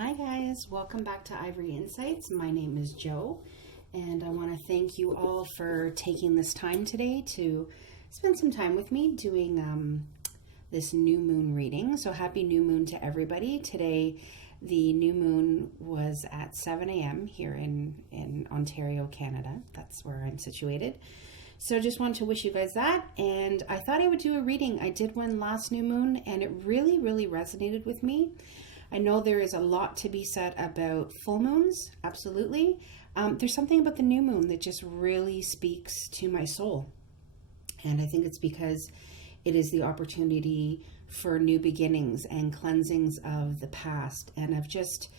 Hi guys, welcome back to Ivory Insights. My name is Jo, and I want to thank you all for taking this time today to spend some time with me doing this new moon reading. So happy new moon to everybody. Today the new moon was at 7 a.m. here in Ontario, Canada. That's where I'm situated. So just wanted to wish you guys that, and I thought I would do a reading. I did one last new moon and it really resonated with me. I know there is a lot to be said about full moons, absolutely. There's something about the new moon that just really speaks to my soul. And I think it's because it is the opportunity for new beginnings and cleansings of the past and of just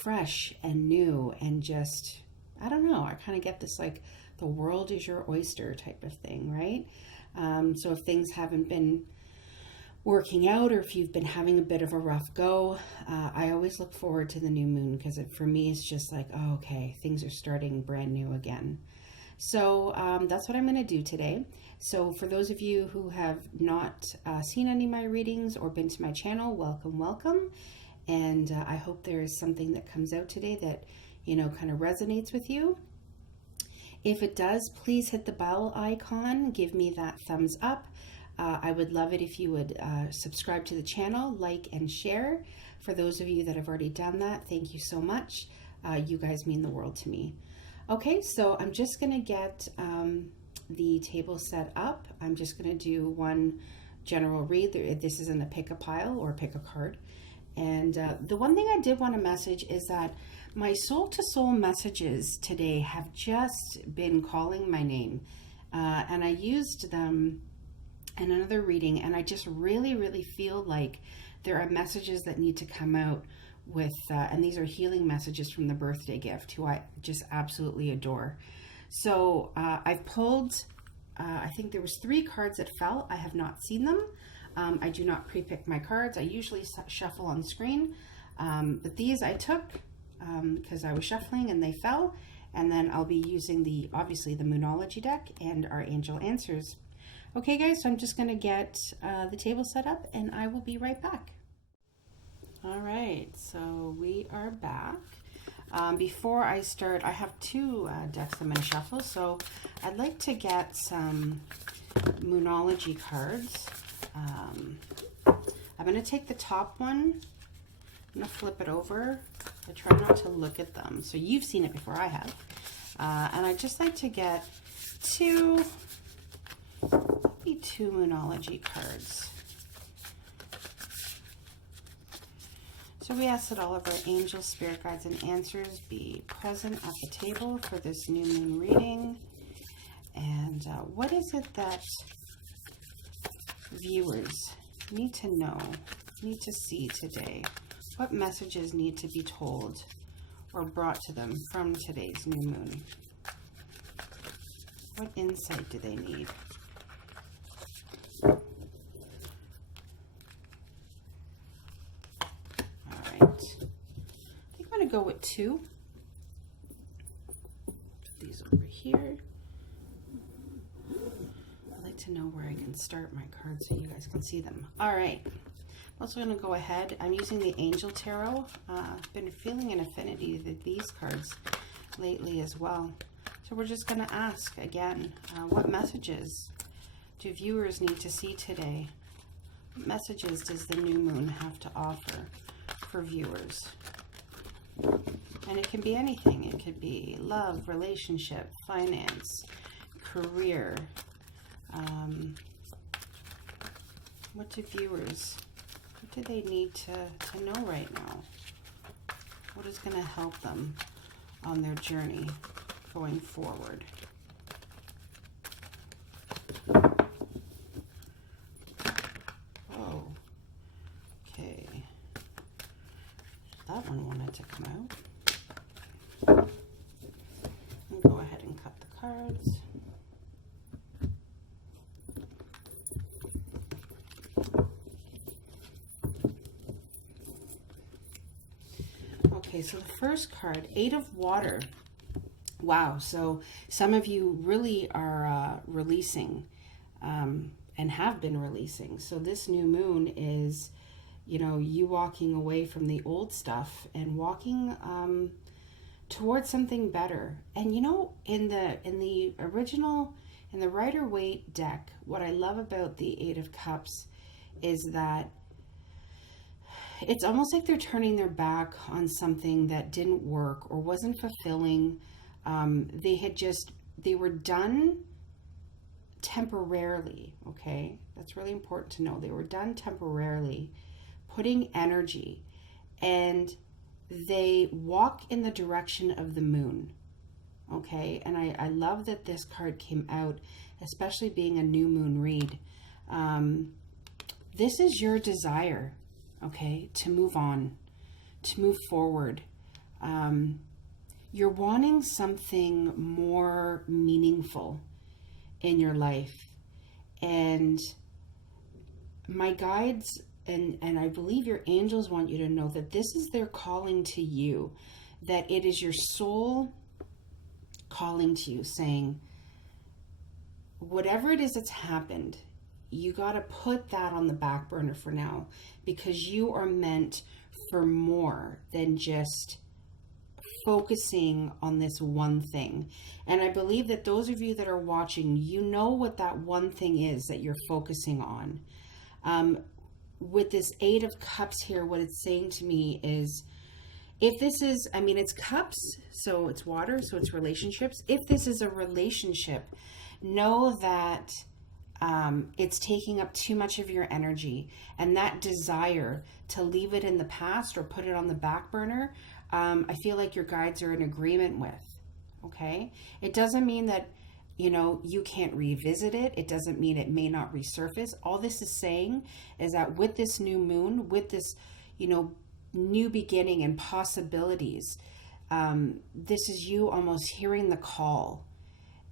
fresh and new and just, I don't know, I kind of get this like the world is your oyster type of thing, right? So if things haven't been working out, or if you've been having a bit of a rough go, I always look forward to the new moon because for me it's just like, oh, okay, things are starting brand new again. So that's what I'm going to do today. So for those of you who have not seen any of my readings or been to my channel, welcome. And I hope there is something that comes out today that, you know, kind of resonates with you. If it does, please hit the bell icon, give me that thumbs up. I would love it if you would subscribe to the channel, like and share. For those of you that have already done that, thank you so much. You guys mean the world to me. Okay, so I'm just going to get the table set up. I'm just going to do one general read. This isn't a pick a pile or pick a card. And the one thing I did want to message is that my soul to soul messages today have just been calling my name. And I used them in another reading, and I just really feel like there are messages that need to come out with, and these are healing messages from the birthday gift, who I just absolutely adore. So I've pulled, I think there was 3 cards that fell. I have not seen them. I do not pre-pick my cards. I usually shuffle on screen, but these I took because I was shuffling and they fell, and then I'll be using obviously the Moonology deck and our Angel Answers. Okay guys, so I'm just going to get the table set up and I will be right back. All right, so we are back. Before I start, I have 2 decks I'm going to shuffle, so I'd like to get some Moonology cards. I'm going to take the top one, I'm going to flip it over. I try not to look at them, so you've seen it before I have. And I'd just like to get 2 Moonology cards. So we ask that all of our angels, spirit guides, and answers be present at the table for this new moon reading. And what is it that viewers need to know, need to see today? What messages need to be told or brought to them from today's new moon? What insight do they need? Go with 2. Put these over here. I like to know where I can start my cards so you guys can see them. All right, I'm also going to go ahead. I'm using the Angel Tarot. I've been feeling an affinity with these cards lately as well. So we're just going to ask again, what messages do viewers need to see today? What messages does the new moon have to offer for viewers? And it can be anything. It could be love, relationship, finance, career. What do viewers, what do they need to know right now? What is going to help them on their journey going forward? Oh, okay. That one wanted to come out. I'll go ahead and cut the cards. Okay, so the first card, 8 of Water. Wow, so some of you really are releasing and have been releasing. So this new moon is you walking away from the old stuff and walking towards something better. And in the original, in the Rider-Waite deck, what I love about the Eight of Cups is that it's almost like they're turning their back on something that didn't work or wasn't fulfilling. They were done temporarily. Okay, that's really important to know. They were done temporarily, putting energy, and they walk in the direction of the moon. Okay, and I love that this card came out, especially being a new moon read. This is your desire, okay, to move on, to move forward. You're wanting something more meaningful in your life. And my guides and I believe your angels want you to know that this is their calling to you, that it is your soul calling to you, saying, whatever it is that's happened, you got to put that on the back burner for now, because you are meant for more than just focusing on this one thing. And I believe that those of you that are watching, you know what that one thing is that you're focusing on. With this Eight of Cups here, what it's saying to me is, if this is, it's cups, so it's water, so it's relationships. If this is a relationship, know that it's taking up too much of your energy, and that desire to leave it in the past or put it on the back burner, I feel like your guides are in agreement with. Okay? It doesn't mean that, you can't revisit it. It doesn't mean it may not resurface. All this is saying is that with this new moon, with this, new beginning and possibilities, this is you almost hearing the call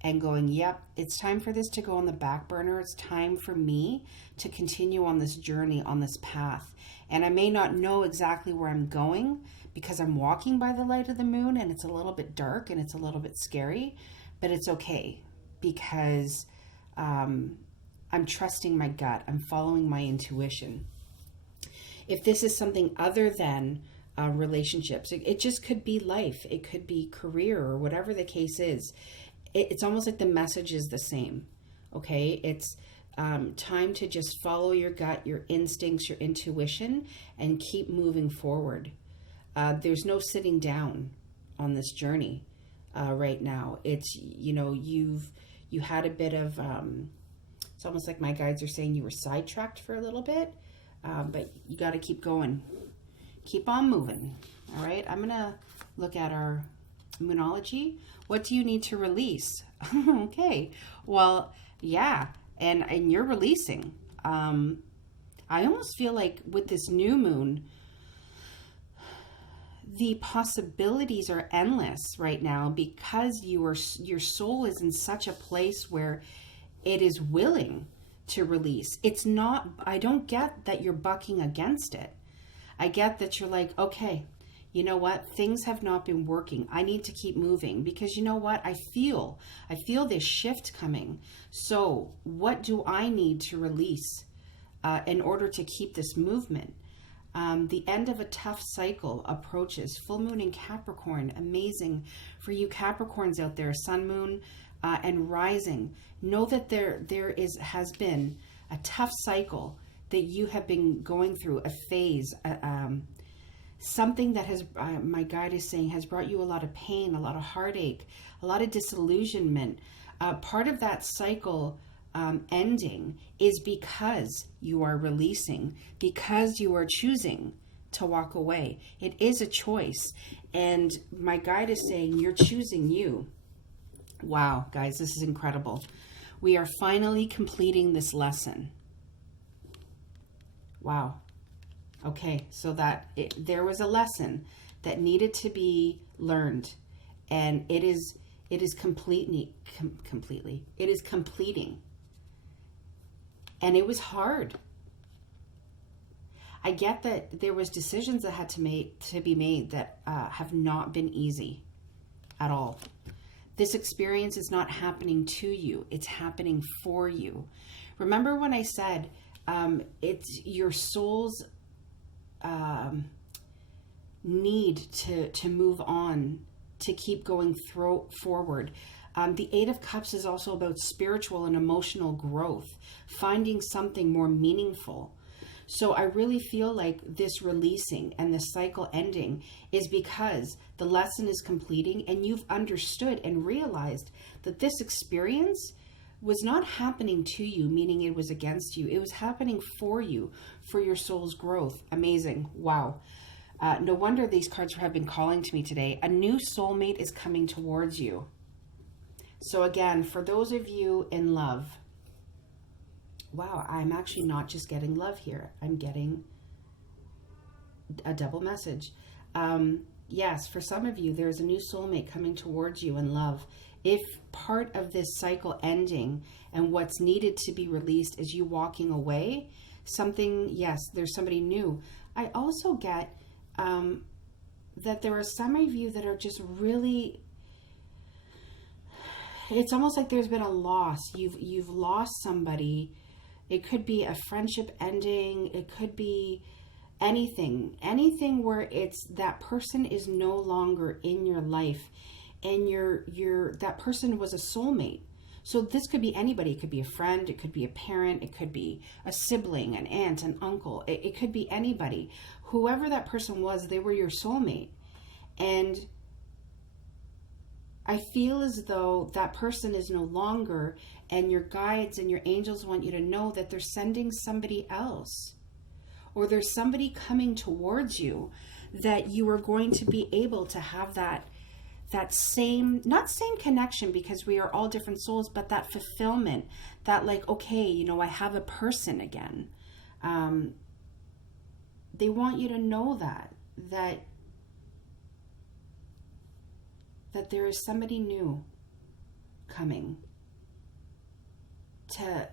and going, yep, it's time for this to go on the back burner. It's time for me to continue on this journey, on this path. And I may not know exactly where I'm going because I'm walking by the light of the moon and it's a little bit dark and it's a little bit scary, but it's okay, because I'm trusting my gut. I'm following my intuition. If this is something other than relationships, it just could be life. It could be career, or whatever the case is. It's almost like the message is the same. Okay, it's time to just follow your gut, your instincts, your intuition, and keep moving forward. There's no sitting down on this journey right now. It's, you had a bit of, it's almost like my guides are saying you were sidetracked for a little bit, but you got to keep going. Keep on moving. All right, I'm going to look at our Moonology. What do you need to release? Okay, well, yeah, and you're releasing. I almost feel like with this new moon, the possibilities are endless right now, because your soul is in such a place where it is willing to release. It's not, I don't get that you're bucking against it. I get that you're like, okay, you know what? Things have not been working. I need to keep moving, because you know what? I feel this shift coming. So what do I need to release in order to keep this movement? The end of a tough cycle approaches. Full moon in Capricorn. Amazing for you Capricorns out there. Sun, moon, and rising. Know that there has been a tough cycle that you have been going through, a phase, something that has, my guide is saying, has brought you a lot of pain, a lot of heartache, a lot of disillusionment. Part of that cycle ending is because you are releasing, because you are choosing to walk away. It is a choice. And my guide is saying you're choosing you. Wow, guys, this is incredible. We are finally completing this lesson. Wow. Okay, so there was a lesson that needed to be learned, and it is completely, it is completing. And it was hard. I get that there was decisions that had to be made that have not been easy at all. This experience is not happening to you. It's happening for you. Remember when I said it's your soul's need to move on, to keep going forward. The Eight of Cups is also about spiritual and emotional growth, finding something more meaningful. So I really feel like this releasing and the cycle ending is because the lesson is completing and you've understood and realized that this experience was not happening to you, meaning it was against you. It was happening for you, for your soul's growth. Amazing. Wow. No wonder these cards have been calling to me today. A new soulmate is coming towards you. So again, for those of you in love, wow, I'm actually not just getting love here. I'm getting a double message. Yes, for some of you, there's a new soulmate coming towards you in love. If part of this cycle ending and what's needed to be released is you walking away, something, yes, there's somebody new. I also get that there are some of you that are just really, it's almost like there's been a loss. You've lost somebody. It could be a friendship ending. It could be anything where it's that person is no longer in your life, and that person was a soulmate. So this could be anybody. It could be a friend. It could be a parent. It could be a sibling, an aunt, an uncle. It could be anybody. Whoever that person was, they were your soulmate. And I feel as though that person is no longer, and your guides and your angels want you to know that they're sending somebody else, or there's somebody coming towards you that you are going to be able to have that same, not same connection, because we are all different souls, but that fulfillment, that like, okay, I have a person again. They want you to know that there is somebody new coming to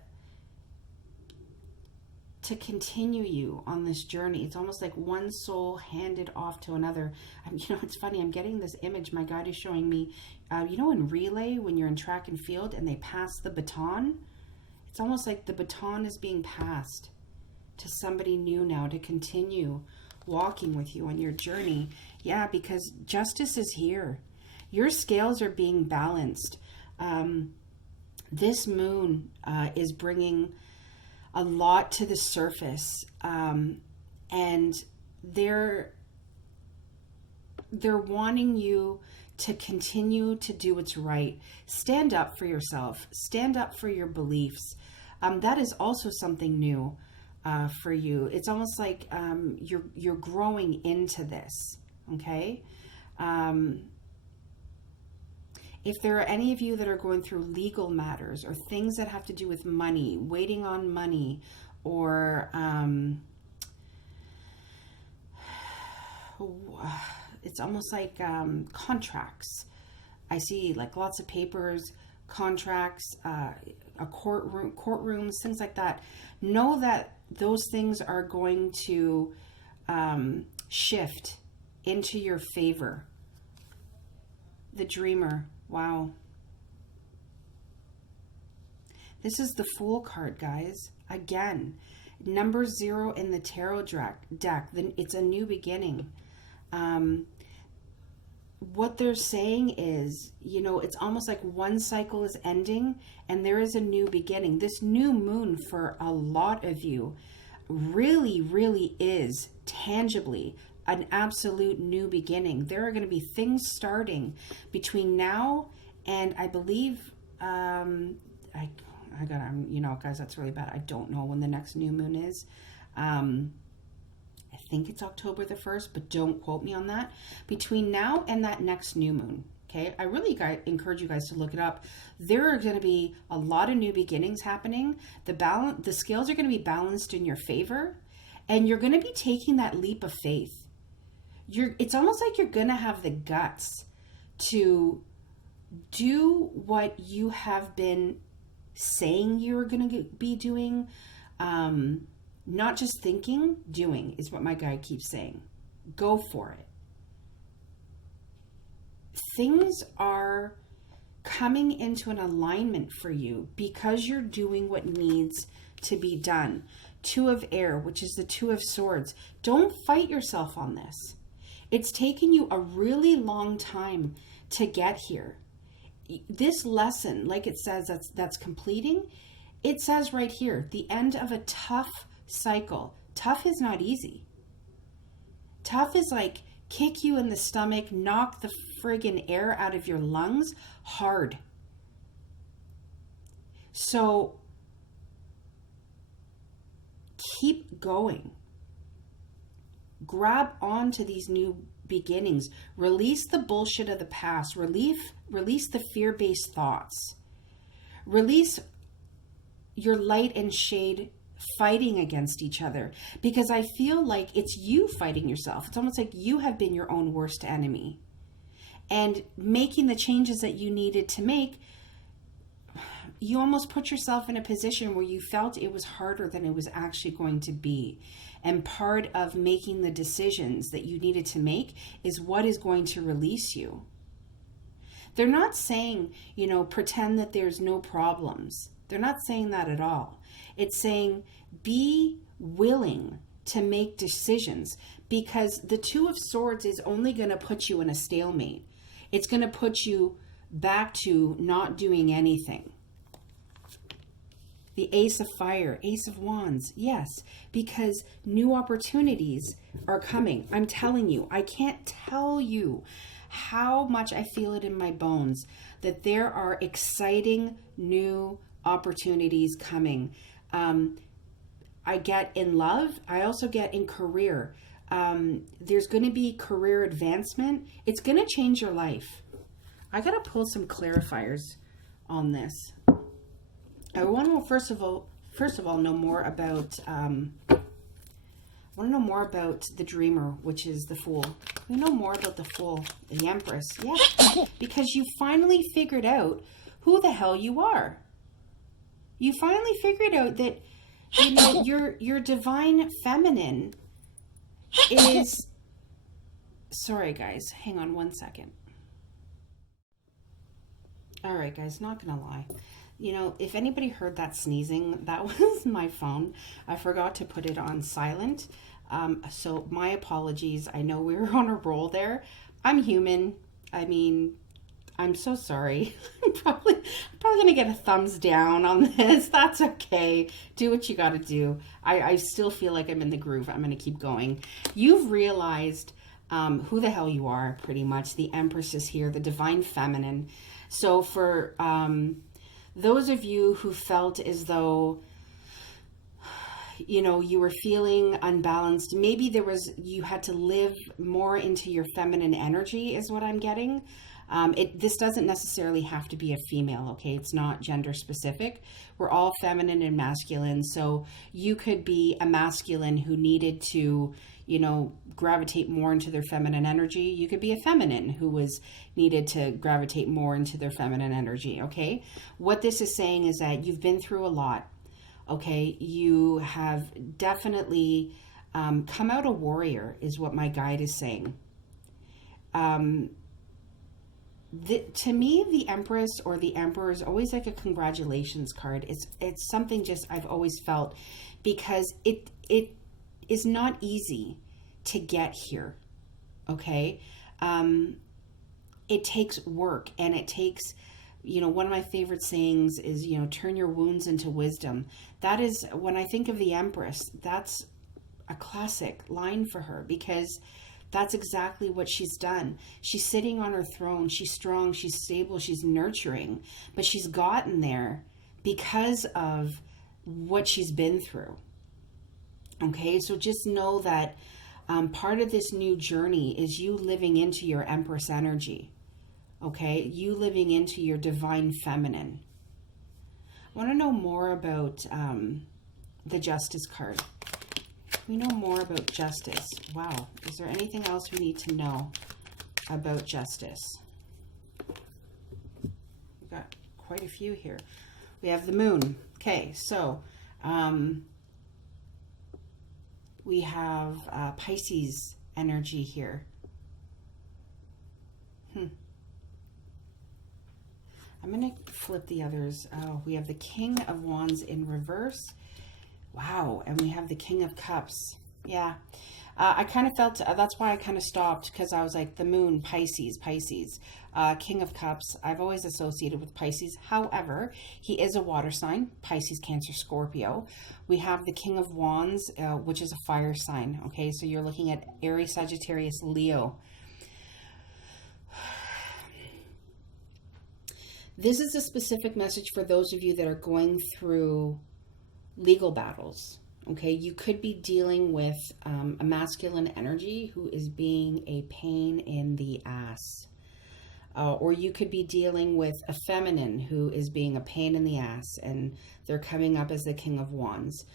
continue you on this journey. It's almost like one soul handed off to another. It's funny, I'm getting this image my guide is showing me. In relay, when you're in track and field and they pass the baton, it's almost like the baton is being passed to somebody new now to continue walking with you on your journey. Yeah, because justice is here. Your scales are being balanced. This moon is bringing a lot to the surface, and they're wanting you to continue to do what's right. Stand up for yourself. Stand up for your beliefs. That is also something new for you. It's almost like you're growing into this. Okay. If there are any of you that are going through legal matters or things that have to do with money, waiting on money, or it's almost like contracts. I see like lots of papers, contracts, a courtrooms, things like that. Know that those things are going to shift into your favor. The Dreamer. Wow. This is the Fool card, guys. Again, number 0 in the tarot deck. It's a new beginning. What they're saying is, it's almost like one cycle is ending and there is a new beginning. This new moon for a lot of you really, really is tangibly an absolute new beginning. There are going to be things starting between now and I believe, guys, that's really bad. I don't know when the next new moon is. I think it's October the 1st, but don't quote me on that. Between now and that next new moon, okay? I really encourage you guys to look it up. There are going to be a lot of new beginnings happening. The scales are going to be balanced in your favor, and you're going to be taking that leap of faith. It's almost like you're going to have the guts to do what you have been saying you're going to be doing. Not just thinking, doing is what my guide keeps saying. Go for it. Things are coming into an alignment for you because you're doing what needs to be done. Two of Air, which is the Two of Swords. Don't fight yourself on this. It's taken you a really long time to get here. This lesson, like it says, that's completing, it says right here, the end of a tough cycle. Tough is not easy. Tough is like kick you in the stomach, knock the friggin' air out of your lungs hard. So keep going. Grab onto these new beginnings. Release the bullshit of the past. Release the fear-based thoughts. Release your light and shade fighting against each other, because I feel like it's you fighting yourself. It's almost like you have been your own worst enemy. And making the changes that you needed to make, you almost put yourself in a position where you felt it was harder than it was actually going to be. And part of making the decisions that you needed to make is what is going to release you. They're not saying, pretend that there's no problems. They're not saying that at all. It's saying be willing to make decisions, because the Two of Swords is only going to put you in a stalemate. It's going to put you back to not doing anything. The Ace of Fire, Ace of Wands, yes, because new opportunities are coming. I'm telling you, I can't tell you how much I feel it in my bones that there are exciting new opportunities coming. I get in love. I also get in career. There's going to be career advancement. It's going to change your life. I got to pull some clarifiers on this. I want to first of all know more about. I want to know more about the Dreamer, which is the Fool. We know more about the Fool, the Empress. Yeah, because you finally figured out who the hell you are. You finally figured out that your divine feminine is. Sorry, guys. Hang on one second. All right, guys. Not gonna lie. If anybody heard that sneezing, that was my phone. I forgot to put it on silent. So my apologies. I know we were on a roll there. I'm human. I mean, I'm so sorry. I'm probably going to get a thumbs down on this. That's okay. Do what you got to do. I still feel like I'm in the groove. I'm going to keep going. You've realized who the hell you are, pretty much. The Empress is here, the divine feminine. So for those of you who felt as though, you were feeling unbalanced, maybe you had to live more into your feminine energy is what I'm getting. This doesn't necessarily have to be a female, okay? It's not gender specific. We're all feminine and masculine. So you could be a masculine who needed to, gravitate more into their feminine energy. You could be a feminine who needed to gravitate more into their feminine energy, okay? What this is saying is that you've been through a lot, okay? You have definitely come out a warrior is what my guide is saying. To me, the Empress or the Emperor is always like a congratulations card. It's something just I've always felt, because it is not easy to get here, okay? It takes work, and it takes, one of my favorite sayings is, turn your wounds into wisdom. That is, when I think of the Empress, that's a classic line for her, because that's exactly what she's done. She's sitting on her throne. She's strong. She's stable. She's nurturing. But she's gotten there because of what she's been through. Okay, so just know that part of this new journey is you living into your Empress energy. Okay, you living into your divine feminine. I want to know more about the Justice card. We know more about Justice. Wow. Is there anything else we need to know about Justice? We've got quite a few here. We have the Moon. Okay, so we have Pisces energy here. I'm going to flip the others. Oh, we have the King of Wands in reverse. Wow. And we have the King of Cups. Yeah. I kind of felt that's why I kind of stopped, because I was like, the moon, Pisces, Pisces, King of Cups. I've always associated with Pisces. However, he is a water sign, Pisces, Cancer, Scorpio. We have the King of Wands, which is a fire sign. Okay, so you're looking at Aries, Sagittarius, Leo. This is a specific message for those of you that are going through legal battles. Okay, you could be dealing with a masculine energy who is being a pain in the ass. Or you could be dealing with a feminine who is being a pain in the ass, and they're coming up as the King of Wands.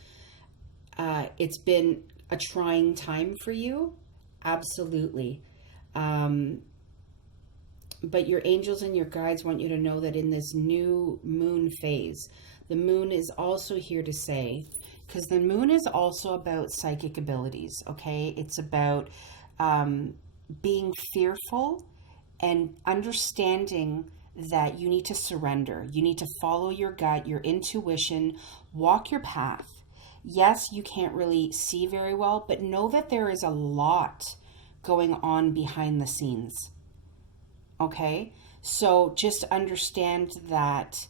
It's been a trying time for you, absolutely. But your angels and your guides want you to know that in this new moon phase, the moon is also here to say, because the moon is also about psychic abilities, okay? It's about being fearful and understanding that you need to surrender. You need to follow your gut, your intuition, walk your path. Yes, you can't really see very well, but know that there is a lot going on behind the scenes, okay? So just understand that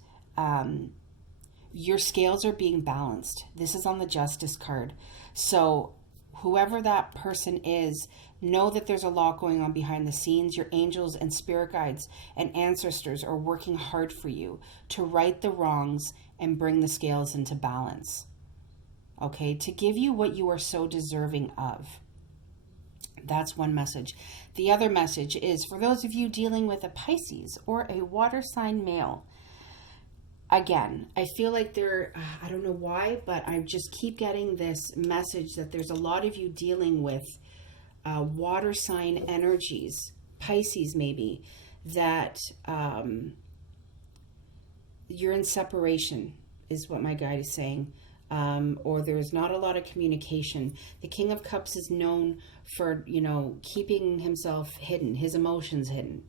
your scales are being balanced. This is on the Justice card. So whoever that person is, know that there's a lot going on behind the scenes. Your angels and spirit guides and ancestors are working hard for you to right the wrongs and bring the scales into balance. Okay, to give you what you are so deserving of. That's one message. The other message is for those of you dealing with a Pisces or a water sign male. Again, I feel like I don't know why, but I just keep getting this message that there's a lot of you dealing with water sign energies, Pisces maybe, that you're in separation is what my guide is saying. Or there's not a lot of communication. The King of Cups is known for, keeping himself hidden, his emotions hidden.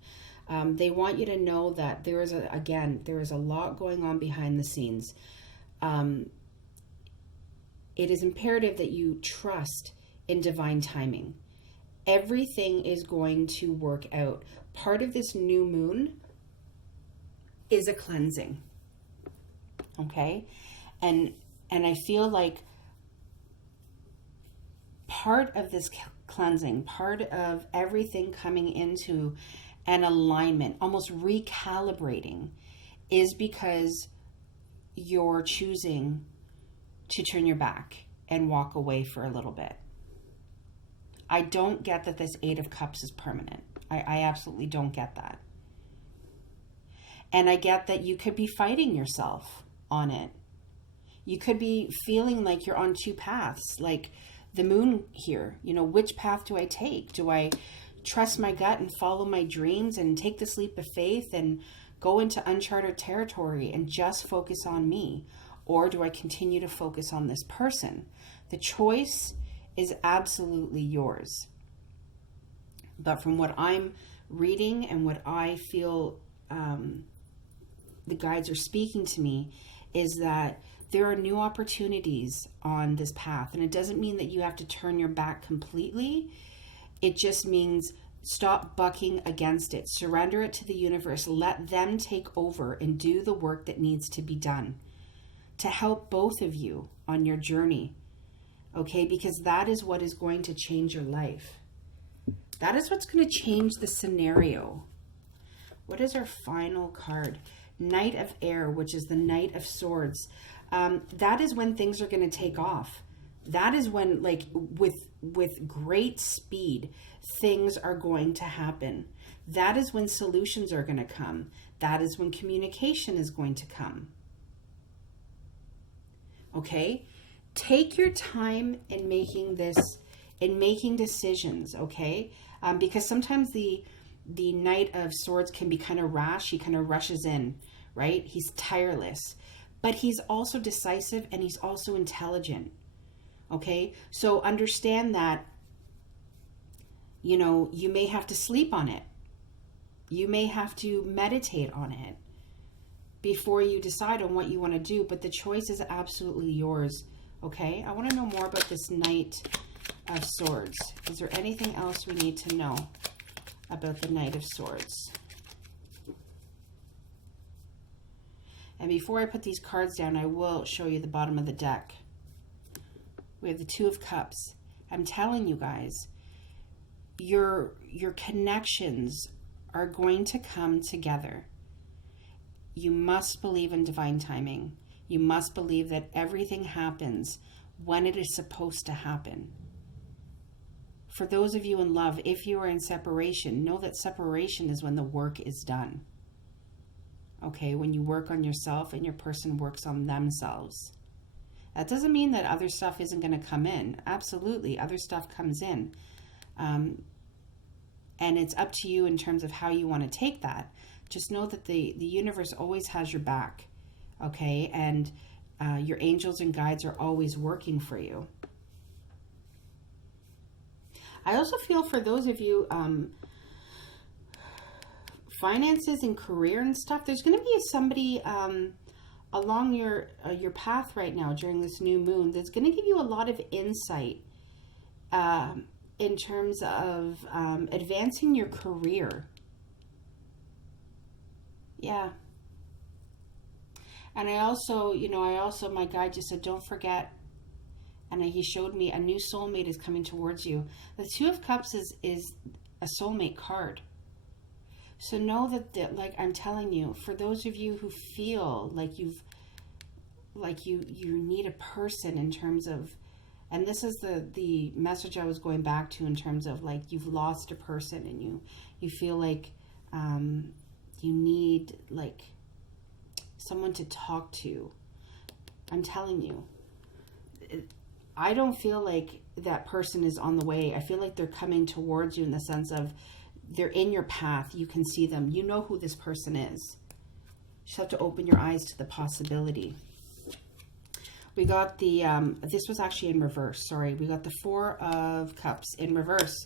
They want you to know that there is a lot going on behind the scenes. It is imperative that you trust in divine timing. Everything is going to work out. Part of this new moon is a cleansing. Okay? And I feel like part of this cleansing, part of everything coming into an alignment, almost recalibrating, is because you're choosing to turn your back and walk away for a little bit. I don't get that this Eight of Cups is permanent. I absolutely don't get that. And I get that you could be fighting yourself on it. You could be feeling like you're on two paths, like the moon here. Which path do I take? Do I trust my gut and follow my dreams and take this leap of faith and go into uncharted territory and just focus on me? Or do I continue to focus on this person? The choice is absolutely yours. But from what I'm reading and what I feel the guides are speaking to me is that there are new opportunities on this path. And it doesn't mean that you have to turn your back completely. It just means stop bucking against it. Surrender it to the universe. Let them take over and do the work that needs to be done to help both of you on your journey. Okay? Because that is what is going to change your life. That is what's going to change the scenario. What is our final card? Knight of Air, which is the Knight of Swords. That is when things are going to take off. That is when, like, with great speed, things are going to happen. That is when solutions are going to come. That is when communication is going to come. Okay? Take your time in making decisions, okay? Because sometimes the Knight of Swords can be kind of rash. He kind of rushes in, right? He's tireless. But he's also decisive and he's also intelligent. Okay? So understand that, you may have to sleep on it. You may have to meditate on it before you decide on what you want to do. But the choice is absolutely yours Okay, I want to know more about this Knight of Swords. Is there anything else we need to know about the Knight of Swords? And before I put these cards down, I will show you the bottom of the deck. We have the Two of Cups. I'm telling you guys, your connections are going to come together. You must believe in divine timing. You must believe that everything happens when it is supposed to happen. For those of you in love, if you are in separation, know that separation is when the work is done. Okay, when you work on yourself and your person works on themselves. That doesn't mean that other stuff isn't going to come in. Absolutely, other stuff comes in. And it's up to you in terms of how you want to take that. Just know that the universe always has your back. Okay, and your angels and guides are always working for you. I also feel for those of you, finances and career and stuff, there's going to be somebody along your path right now during this new moon that's going to give you a lot of insight in terms of advancing your career. Yeah. And I also, my guide just said, don't forget, and he showed me a new soulmate is coming towards you. The Two of Cups is a soulmate card. So know that like I'm telling you, for those of you who feel like you need a person in terms of, and this is the message I was going back to in terms of like you've lost a person and you feel like you need like someone to talk to. I'm telling you, I don't feel like that person is on the way. I feel like they're coming towards you in the sense of they're in your path. You can see them. You know who this person is. You just have to open your eyes to the possibility. We got the, this was actually in reverse. Sorry. We got the Four of Cups in reverse.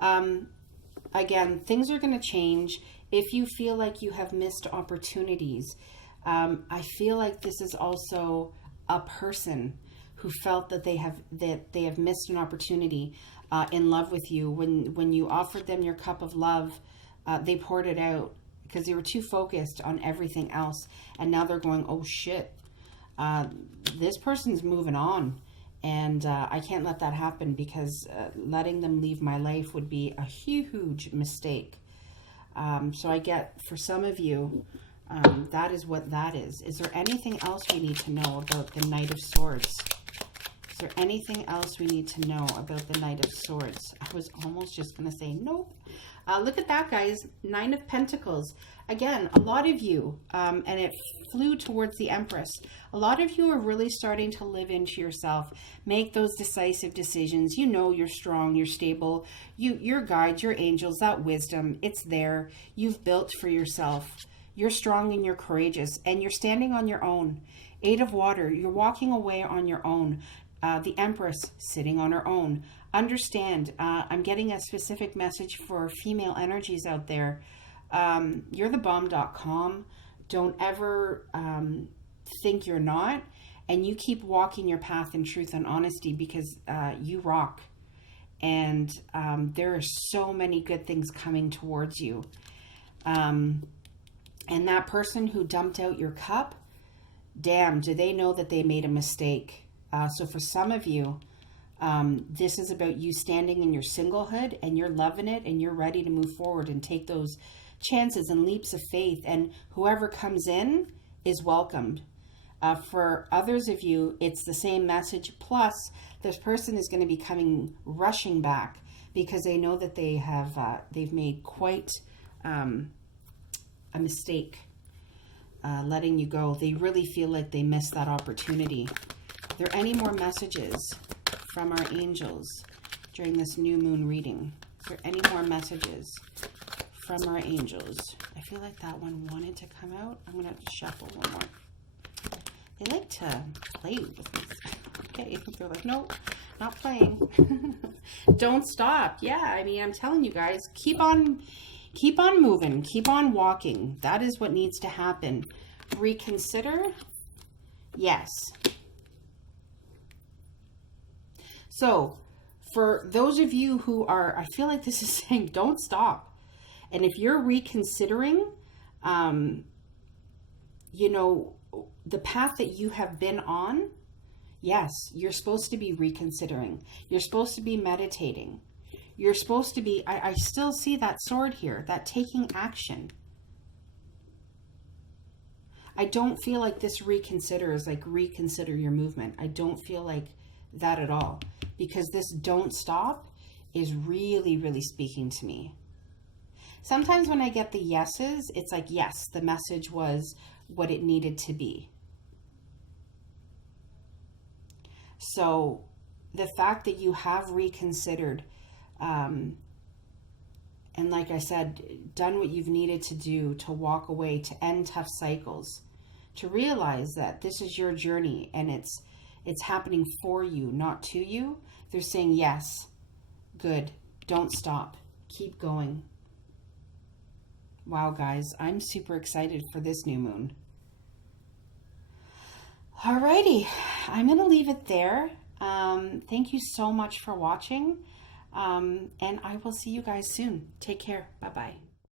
Again, things are going to change. If you feel like you have missed opportunities, I feel like this is also a person who felt that they have missed an opportunity in love with you. When you offered them your cup of love, they poured it out because they were too focused on everything else. And now they're going, oh shit, this person's moving on. And I can't let that happen because letting them leave my life would be a huge mistake. So I get, for some of you, that is what that is. Is there anything else we need to know about the Knight of Swords? Is there anything else we need to know about the Knight of Swords? I was almost just going to say nope. Look at that, guys. Nine of Pentacles. Again, a lot of you, and it flew towards the Empress. A lot of you are really starting to live into yourself. Make those decisive decisions. You know you're strong, you're stable. Your guides, your angels, that wisdom, it's there. You've built for yourself. You're strong and you're courageous. And you're standing on your own. Eight of Water. You're walking away on your own. The Empress sitting on her own. Understand, I'm getting a specific message for female energies out there. You're the bomb.com. Don't ever think you're not. And you keep walking your path in truth and honesty because you rock. And there are so many good things coming towards you. And that person who dumped out your cup, damn, do they know that they made a mistake? So for some of you, this is about you standing in your singlehood and you're loving it and you're ready to move forward and take those chances and leaps of faith. And whoever comes in is welcomed. For others of you, it's the same message. Plus, this person is going to be coming rushing back because they know that they've made quite a mistake letting you go. They really feel like they missed that opportunity. Are there any more messages from our angels during this new moon reading? Is there any more messages from our angels? I feel like that one wanted to come out. I'm going to have to shuffle one more. They like to play with me. Okay, they're like, nope, not playing. Don't stop. Yeah, I mean, I'm telling you guys, keep on moving, keep on walking. That is what needs to happen. Reconsider. Yes. So for those of you who are, I feel like this is saying don't stop. And if you're reconsidering, you know, the path that you have been on, yes, you're supposed to be reconsidering. You're supposed to be meditating. You're supposed to be, I still see that sword here, that taking action. I don't feel like this reconsider is like reconsider your movement. I don't feel like that at all, because this don't stop is really, really speaking to me. Sometimes when I get the yeses, it's like, yes, the message was what it needed to be. So the fact that you have reconsidered, and like I said, done what you've needed to do to walk away, to end tough cycles, to realize that this is your journey and it's happening for you, not to you. They're saying, yes, good, don't stop, keep going. Wow, guys, I'm super excited for this new moon. Alrighty, I'm going to leave it there. Thank you so much for watching, and I will see you guys soon. Take care. Bye-bye.